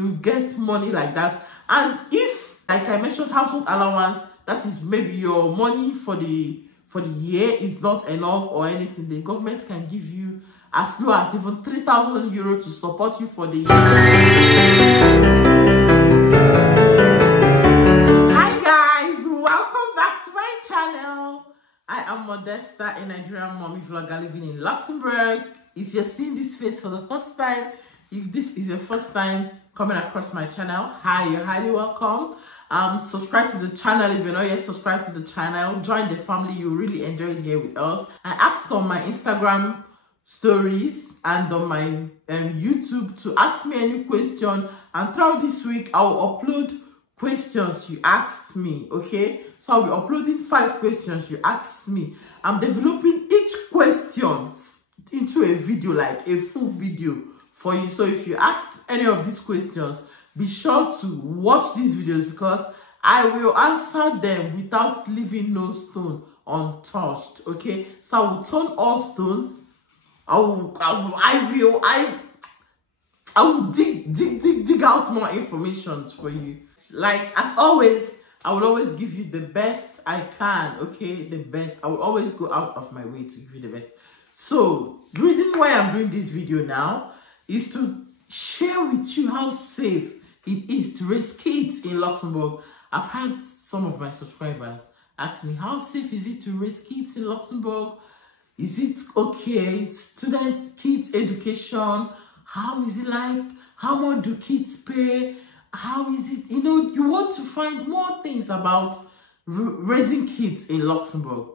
you get money like that. And if, like I mentioned, household allowance, that is maybe your money for the year is not enough or anything, the government can give you as low as even 3,000 euros to support you for the year. Hi guys, welcome back to my channel. I am Modesta, a Nigerian mommy vlogger living in Luxembourg. If you're seeing this face for the first time, if this is your first time coming across my channel, hi, you're highly welcome. Subscribe to the channel if you're not yet subscribed to the channel. Join the family, you really enjoy it here with us. I asked on my Instagram stories and on my YouTube to ask me any question, and throughout this week I will upload questions you asked me. Okay, so I'll be uploading 5 questions you asked me. I'm developing each question into a video, like a full video for you. So if you asked any of these questions, be sure to watch these videos because I will answer them without leaving no stone untouched. Okay, so I will turn all stones. I will dig out more information for you. Like as always, I will always give you the best I can. Okay, the best. I will always go out of my way to give you the best. So the reason why I'm doing this video now is to share with you how safe it is to raise kids in Luxembourg. I've had some of my subscribers ask me, how safe is it to raise kids in Luxembourg? Is it okay? Students, kids, education, how is it like? How much do kids pay? How is it? You know, you want to find more things about raising kids in Luxembourg.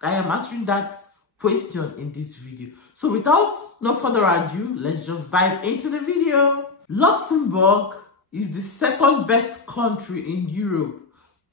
I am answering that question in this video. So without no further ado, let's just dive into the video. Luxembourg is the second best country in Europe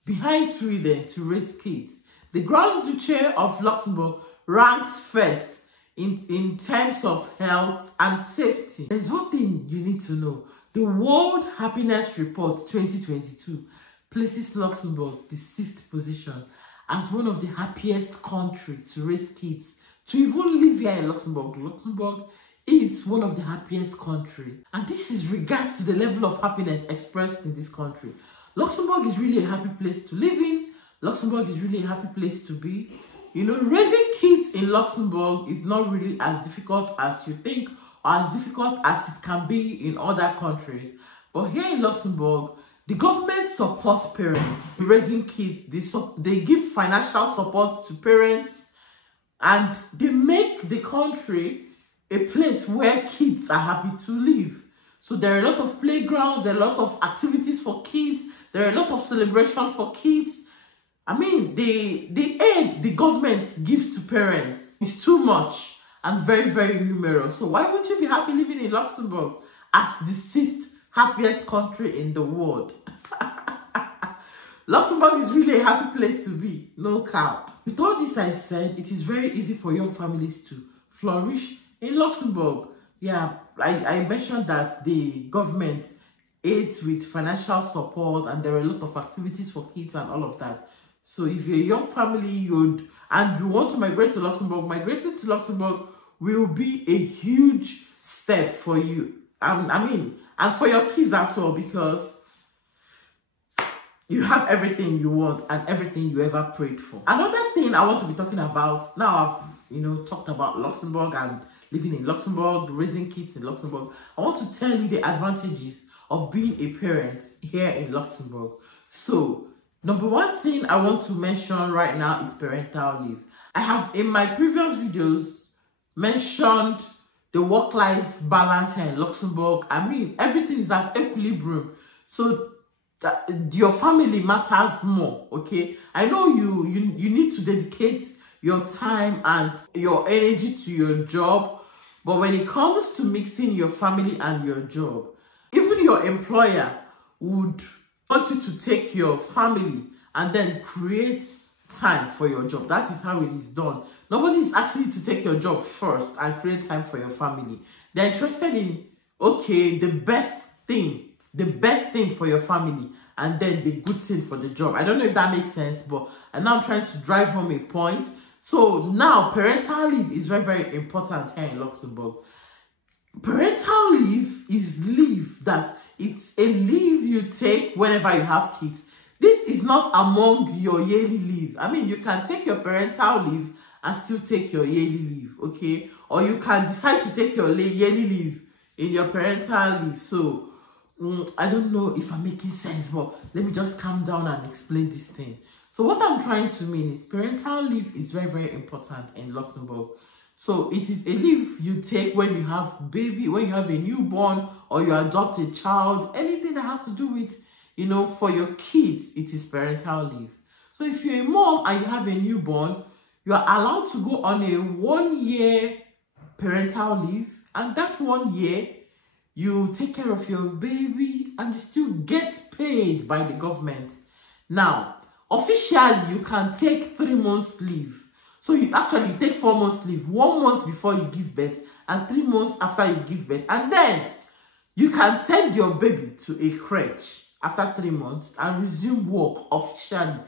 behind Sweden to raise kids. The Grand Duchy of Luxembourg ranks first in terms of health and safety. There's one thing you need to know. The World Happiness Report 2022 places Luxembourg the 6th position as one of the happiest countries to raise kids. To even live here in Luxembourg, Luxembourg is one of the happiest countries. And this is regards to the level of happiness expressed in this country. Luxembourg is really a happy place to live in. Luxembourg is really a happy place to be. You know, raising kids in Luxembourg is not really as difficult as you think, or as difficult as it can be in other countries. But here in Luxembourg, the government supports parents raising kids. They give financial support to parents, and they make the country a place where kids are happy to live. So there are a lot of playgrounds, there are a lot of activities for kids, there are a lot of celebrations for kids. I mean, the aid the government gives to parents is too much and very, very numerous. So why would you be happy living in Luxembourg as the 6th happiest country in the world? Luxembourg is really a happy place to be, no cap. With all this I said, it is very easy for young families to flourish in Luxembourg. Yeah, I mentioned that the government aids with financial support and there are a lot of activities for kids and all of that. So if you're a young family and you want to migrate to Luxembourg, migrating to Luxembourg will be a huge step for you. I mean, and for your kids as well, because you have everything you want and everything you ever prayed for. Another thing I want to be talking about, now I've talked about Luxembourg and living in Luxembourg, raising kids in Luxembourg. I want to tell you the advantages of being a parent here in Luxembourg. So, number one thing I want to mention right now is parental leave. I have in my previous videos mentioned the work-life balance here in Luxembourg. I mean, everything is at equilibrium. So your family matters more, okay? I know you need to dedicate your time and your energy to your job, but when it comes to mixing your family and your job, even your employer would want you to take your family and then create time for your job. That is how it is done. Nobody is asking you to take your job first and create time for your family. They're interested in, okay, the best thing for your family and then the good thing for the job. I don't know if that makes sense, but I'm now trying to drive home a point. So now parental leave is very, very important here in Luxembourg. Parental leave is leave that It's a leave you take whenever you have kids. This is not among your yearly leave. I mean, you can take your parental leave and still take your yearly leave, okay? Or you can decide to take your yearly leave in your parental leave. So, I don't know if I'm making sense, but let me just calm down and explain this thing. So what I'm trying to mean is parental leave is very, very important in Luxembourg. So it is a leave you take when you have baby, when you have a newborn, or you adopt a child, anything that has to do with, you know, for your kids, it is parental leave. So if you're a mom and you have a newborn, you are allowed to go on a 1 year parental leave, and that 1 year, you take care of your baby and you still get paid by the government. Now, officially, you can take 3 months leave. So you actually take 4 months leave, 1 month before you give birth and 3 months after you give birth. And then you can send your baby to a crèche after 3 months and resume work officially.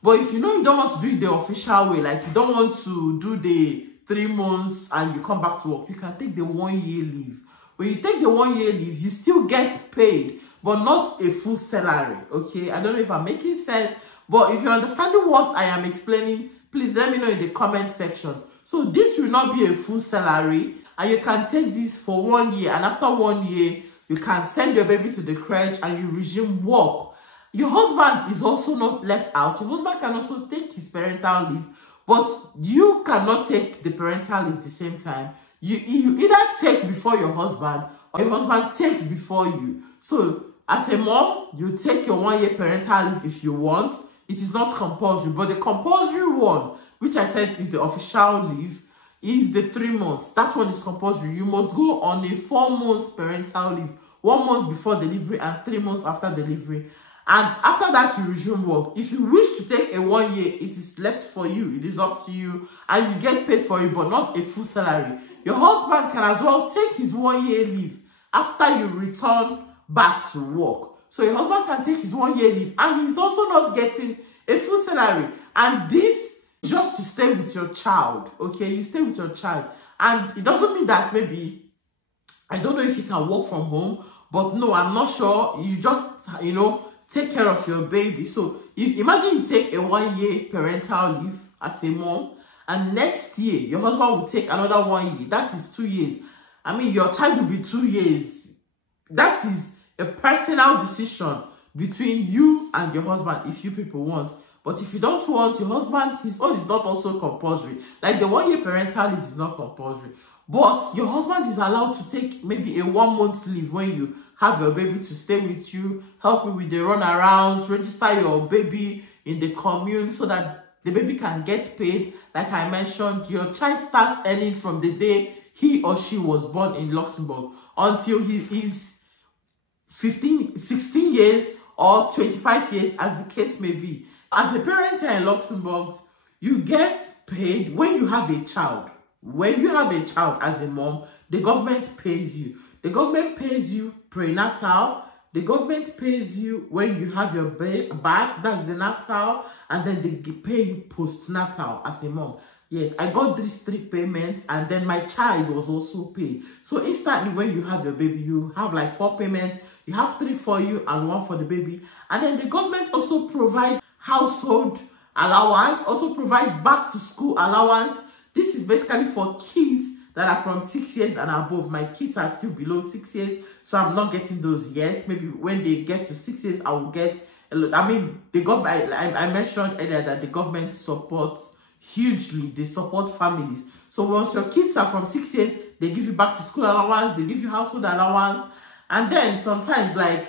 But if you know you don't want to do it the official way, like you don't want to do the 3 months and you come back to work, you can take the 1 year leave. When you take the 1 year leave, you still get paid, but not a full salary, okay? I don't know if I'm making sense, but if you're understanding what I am explaining, please let me know in the comment section. So this will not be a full salary, and you can take this for 1 year, and after 1 year, you can send your baby to the crèche and you resume work. Your husband is also not left out. Your husband can also take his parental leave, but you cannot take the parental leave at the same time. You either take before your husband or your husband takes before you. So as a mom, you take your 1 year parental leave if you want. It is not compulsory, but the compulsory one, which I said is the official leave, is the 3 months. That one is compulsory. You must go on a 4 months parental leave, 1 month before delivery and 3 months after delivery. And after that, you resume work. If you wish to take a 1 year, it is left for you. It is up to you. And you get paid for it, but not a full salary. Your husband can as well take his 1 year leave after you return back to work. So your husband can take his 1 year leave, and he's also not getting a full salary. And this is just to stay with your child, okay? You stay with your child. And it doesn't mean that maybe, I don't know if you can work from home, but no, I'm not sure. You just, you know, take care of your baby. So you imagine you take a 1 year parental leave as a mom, and next year your husband will take another 1 year. That is 2 years. I mean, your child will be 2 years. That is a personal decision between you and your husband if you people want. But if you don't want, your husband, his own is not also compulsory. Like the 1 year parental leave is not compulsory. But your husband is allowed to take maybe a 1 month leave when you have your baby to stay with you, help you with the runarounds, register your baby in the commune so that the baby can get paid. Like I mentioned, your child starts earning from the day he or she was born in Luxembourg until he is 15, 16 years or 25 years, as the case may be. As a parent here in Luxembourg, you get paid when you have a child. When you have a child as a mom, the government pays you. The government pays you prenatal. The government pays you when you have your birth, that's the natal, and then they pay you postnatal as a mom. Yes, I got these 3 payments, and then my child was also paid. So instantly when you have your baby, you have like 4 payments. You have 3 for you and 1 for the baby. And then the government also provide household allowance, also provide back to school allowance. This is basically for kids that are from 6 years and above. My kids are still below 6 years, so I'm not getting those yet. Maybe when they get to 6 years, I will get a lot. I mean, the government, I mentioned earlier that the government supports hugely. They support families. So once your kids are from 6 years, they give you back to school allowance, they give you household allowance. And then sometimes, like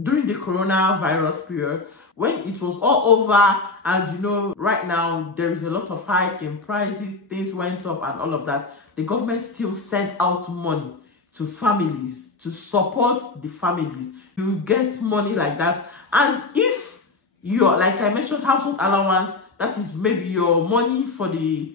during the coronavirus period, when it was all over, and you know, right now there is a lot of hike in prices, things went up and all of that, the government still sent out money to families to support the families. You get money like that. And if you're, like I mentioned, household allowance, that is maybe your money for the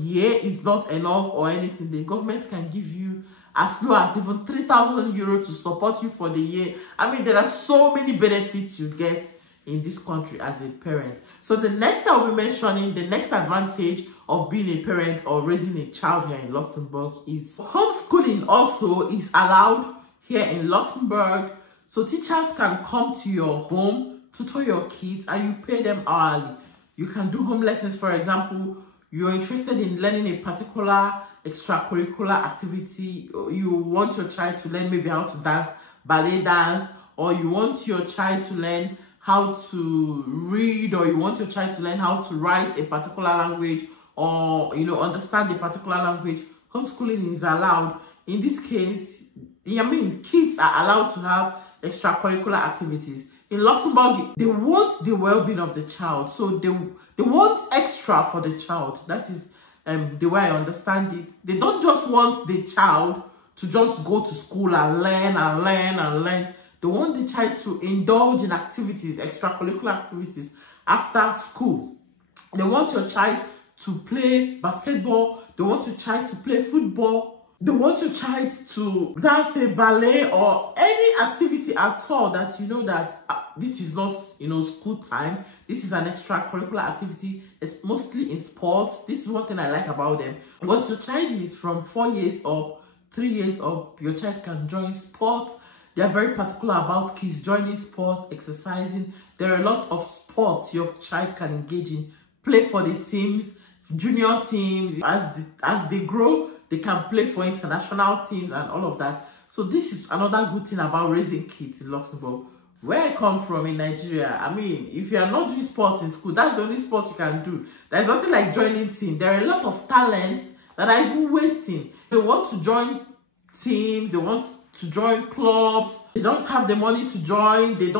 year is not enough or anything, the government can give you as low as even 3,000 euros to support you for the year. I mean, there are so many benefits you get in this country as a parent. So the next I'll be mentioning, the next advantage of being a parent or raising a child here in Luxembourg is homeschooling also is allowed here in Luxembourg. So teachers can come to your home, tutor your kids, and you pay them hourly. You can do home lessons. For example, you're interested in learning a particular extracurricular activity. You want your child to learn maybe how to dance, ballet dance, or you want your child to learn how to read, or you want your child to learn how to write a particular language, or understand a particular language. Homeschooling is allowed. In this case, kids are allowed to have extracurricular activities. In Luxembourg, they want the well-being of the child, so they want extra for the child. That is the way I understand it. They don't just want the child to just go to school and learn and learn and learn. They want the child to indulge in activities, extracurricular activities after school. They want your child to play basketball. They want your child to play football. They want your child to dance a ballet or any activity at all that this is not school time. This is an extracurricular activity. It's mostly in sports. This is one thing I like about them. Once your child is from 4 years or 3 years up, your child can join sports. They are very particular about kids joining sports, exercising. There are a lot of sports your child can engage in. Play for the teams, junior teams. As they grow, they can play for international teams and all of that. So this is another good thing about raising kids in Luxembourg. Where I come from in Nigeria, if you are not doing sports in school, that's the only sport you can do. There's nothing like joining team. There are a lot of talents that are even wasting. They want to join teams, they want to join clubs, they don't have the money to join, they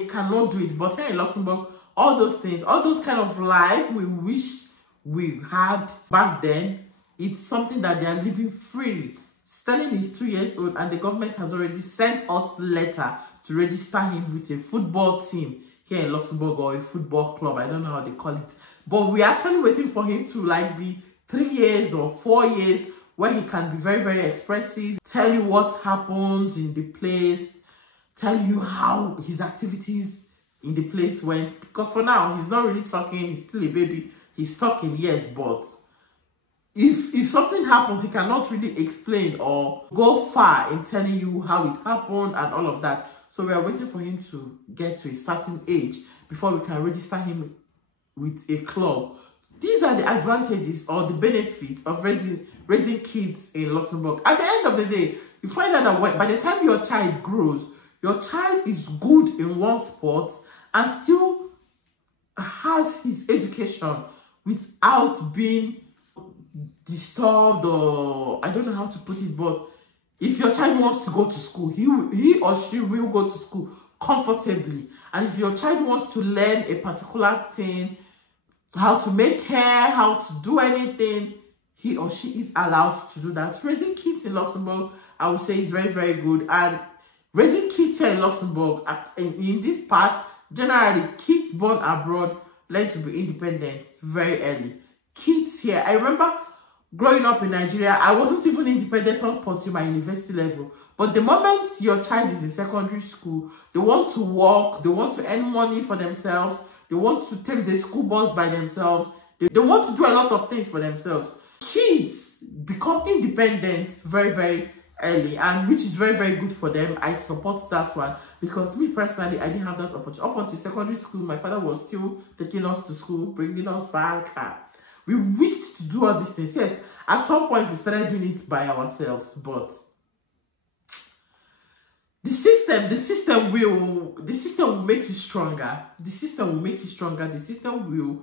cannot do it. But here in Luxembourg, all those things, all those kind of life we wish we had back then, it's something that they are living freely. Sterling is 2 years old and the government has already sent us a letter to register him with a football team here in Luxembourg, or a football club. I don't know how they call it. But we're actually waiting for him to be 3 years or 4 years, where he can be very, very expressive, tell you what happens in the place, tell you how his activities in the place went. Because for now, he's not really talking. He's still a baby. He's talking, yes, but if something happens, he cannot really explain or go far in telling you how it happened and all of that. So we are waiting for him to get to a certain age before we can register him with a club. These are the advantages or the benefits of raising kids in Luxembourg. At the end of the day, you find out that by the time your child grows, your child is good in one sport and still has his education without being disturbed, or I don't know how to put it, but if your child wants to go to school, he or she will go to school comfortably. And if your child wants to learn a particular thing, how to make hair, how to do anything, he or she is allowed to do that. Raising kids in Luxembourg, I would say, is very, very good. And raising kids here in Luxembourg, in this part, generally, kids born abroad learn to be independent very early. Kids here, I remember growing up in Nigeria, I wasn't even independent up until my university level. But the moment your child is in secondary school, they want to work, they want to earn money for themselves, they want to take the school bus by themselves, they want to do a lot of things for themselves. Kids become independent very, very early, and which is very, very good for them. I support that one, because me personally, I didn't have that opportunity. Up until secondary school, my father was still taking us to school, bringing us back. We wished to do all these things. Yes, at some point we started doing it by ourselves, but the system will make you stronger. The system will make you stronger. The system will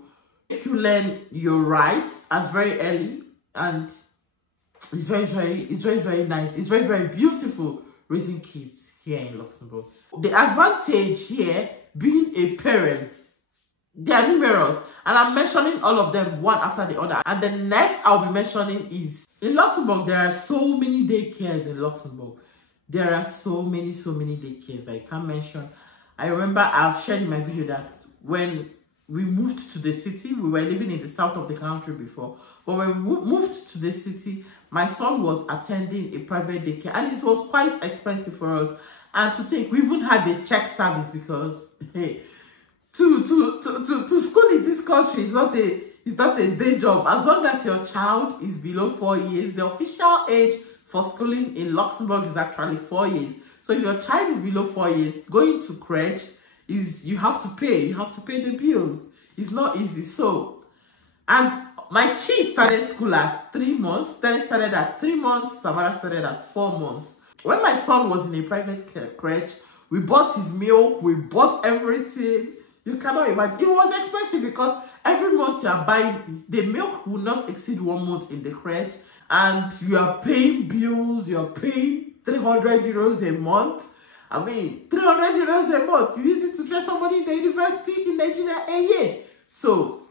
make you learn your rights as very early, and it's very, very nice. It's very, very beautiful raising kids here in Luxembourg. The advantage here, being a parent, they are numerous, and I'm mentioning all of them one after the other. And the next I'll be mentioning is, in Luxembourg, there are so many daycares in Luxembourg. There are so many daycares I can't mention. I remember I've shared in my video that when we moved to the city, we were living in the south of the country before, but when we moved to the city, my son was attending a private daycare, and it was quite expensive for us. And to think, we even had a check service, because hey, to school in this country is not a day job. As long as your child is below 4 years, the official age for schooling in Luxembourg is actually 4 years. So if your child is below 4 years, going to crèche is you have to pay the bills. It's not easy. So, and my kid started school at 3 months. Then started at 3 months. Samara started at 4 months. When my son was in a private crèche, we bought his milk, we bought everything. You cannot imagine. It was expensive because every month you are buying, the milk will not exceed 1 month in the crèche, and you are paying bills, you are paying 300 euros a month. I mean, 300 euros a month, you use it to train somebody in the university in Nigeria a year. So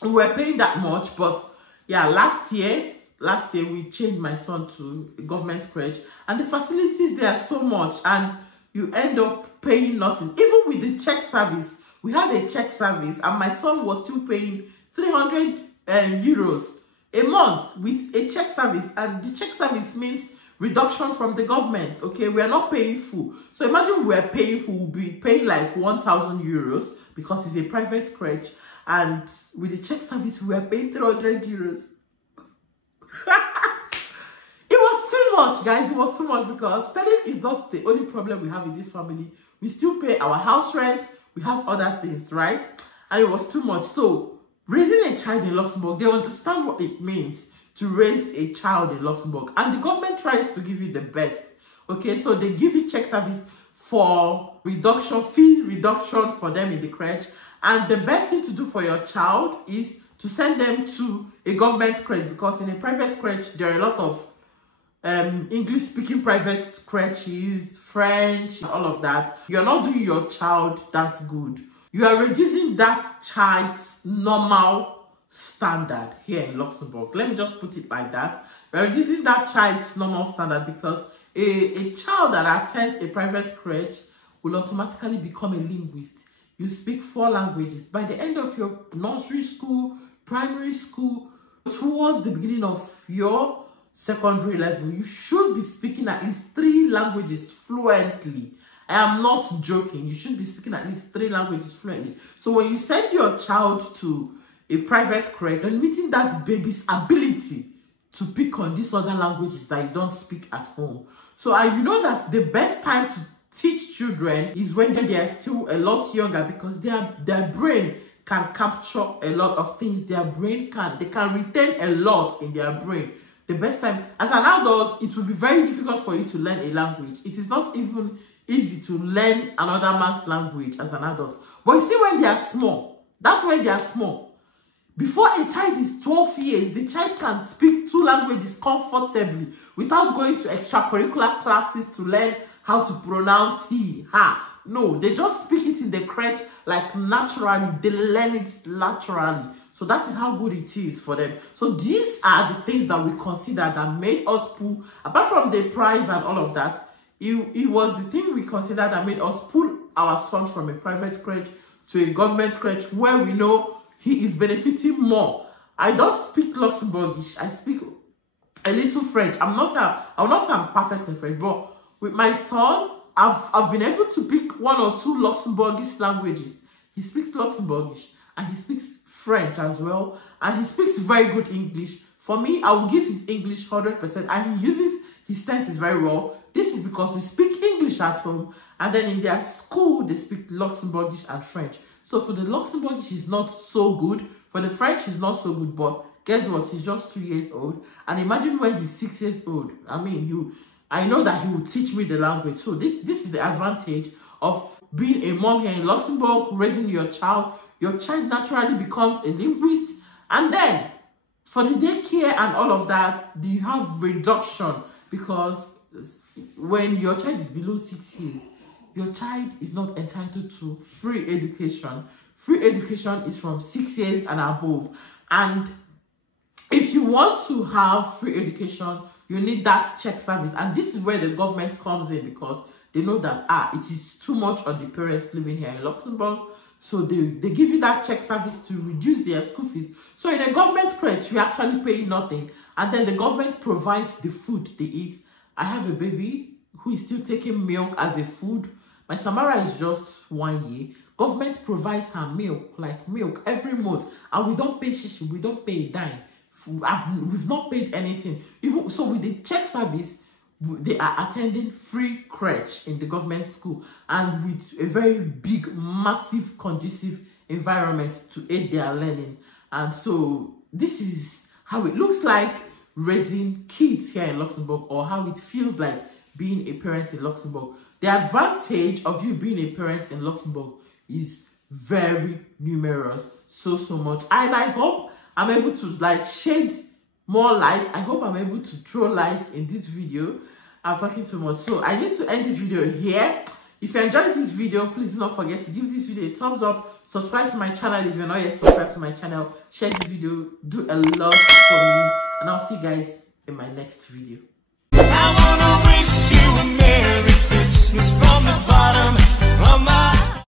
we were paying that much. But yeah, last year we changed my son to a government crèche, and the facilities there are so much, and you end up paying nothing. Even with the check service, we had a check service, and my son was still paying 300 euros a month with a check service. And the check service means reduction from the government. Okay, we are not paying full. So imagine we are paying full, we'll be paying like 1,000 euros because it's a private crèche, and with the check service we are paying 300 euros. It was too much, guys. It was too much, because studying is not the only problem we have in this family. We still pay our house rent, we have other things, right? And it was too much. So raising a child in Luxembourg, they understand what it means to raise a child in Luxembourg, and the government tries to give you the best. Okay, so they give you check service for reduction, fee reduction for them in the crèche, and the best thing to do for your child is to send them to a government crèche, because in a private crèche there are a lot of English speaking private crèches, French, all of that. You're not doing your child that good. You are reducing that child's normal standard here in Luxembourg. Let me just put it like that. We're reducing that child's normal standard, because a child that attends a private crèche will automatically become a linguist. You speak 4 languages. By the end of your nursery school, primary school, towards the beginning of your secondary level, you should be speaking at least 3 languages fluently. I am not joking. You should be speaking at least 3 languages fluently. So when you send your child to a private crèche, you're meeting that baby's ability to pick on these other languages that you don't speak at home. So you know that the best time to teach children is when they are still a lot younger, because their brain can capture a lot of things. Their brain they can retain a lot in their brain. The best time, as an adult, it will be very difficult for you to learn a language. It is not even easy to learn another man's language as an adult. But you see, when they are small, that's when they are small. Before a child is 12 years, the child can speak 2 languages comfortably without going to extracurricular classes to learn how to pronounce he, her. No, they just speak it in the crèche like naturally. They learn it naturally. So that is how good it is for them. So these are the things that we consider that made us pull, apart from the price and all of that, it was the thing we considered that made us pull our son from a private crèche to a government crèche, where we know he is benefiting more. I don't speak Luxembourgish. I speak a little French. I will not say I'm perfect in French, but with my son, I've been able to pick 1 or 2 Luxembourgish languages. He speaks Luxembourgish, and he speaks French as well, and he speaks very good English. For me, I will give his English 100%, and he uses his tenses very well. This is because we speak English at home, and then in their school, they speak Luxembourgish and French. So for the Luxembourgish, is not so good. For the French, is not so good. But guess what? He's just 2 years old. And imagine when he's 6 years old. I mean, I know that he will teach me the language. So this is the advantage of being a mom here in Luxembourg, raising your child. Your child naturally becomes a linguist. And then for the daycare and all of that, you have reduction, because when your child is below 6 years, your child is not entitled to free education. Free education is from 6 years and above. And if you want to have free education, you need that check service. And this is where the government comes in, because they know that it is too much on the parents living here in Luxembourg. So they give you that check service to reduce their school fees. So in a government crèche, you actually pay nothing. And then the government provides the food they eat. I have a baby who is still taking milk as a food. My Samara is just 1 year. Government provides her milk every month. And we don't pay shishi, we don't pay a dime. We've not paid anything. Even so, with the check service, they are attending free crèche in the government school, and with a very big, massive, conducive environment to aid their learning. And so this is how it looks like raising kids here in Luxembourg, or how it feels like being a parent in Luxembourg. The advantage of you being a parent in Luxembourg is very numerous, so much. And I hope I'm able to like shade more light. I hope I'm able to throw light in this video. I'm talking too much, so I need to end this video here. If you enjoyed this video, please do not forget to give this video a thumbs up, subscribe to my channel if you're not yet subscribed to my channel, share this video, do a lot for me, and I'll see you guys in my next video. I wanna wish you a Merry Christmas from the bottom of my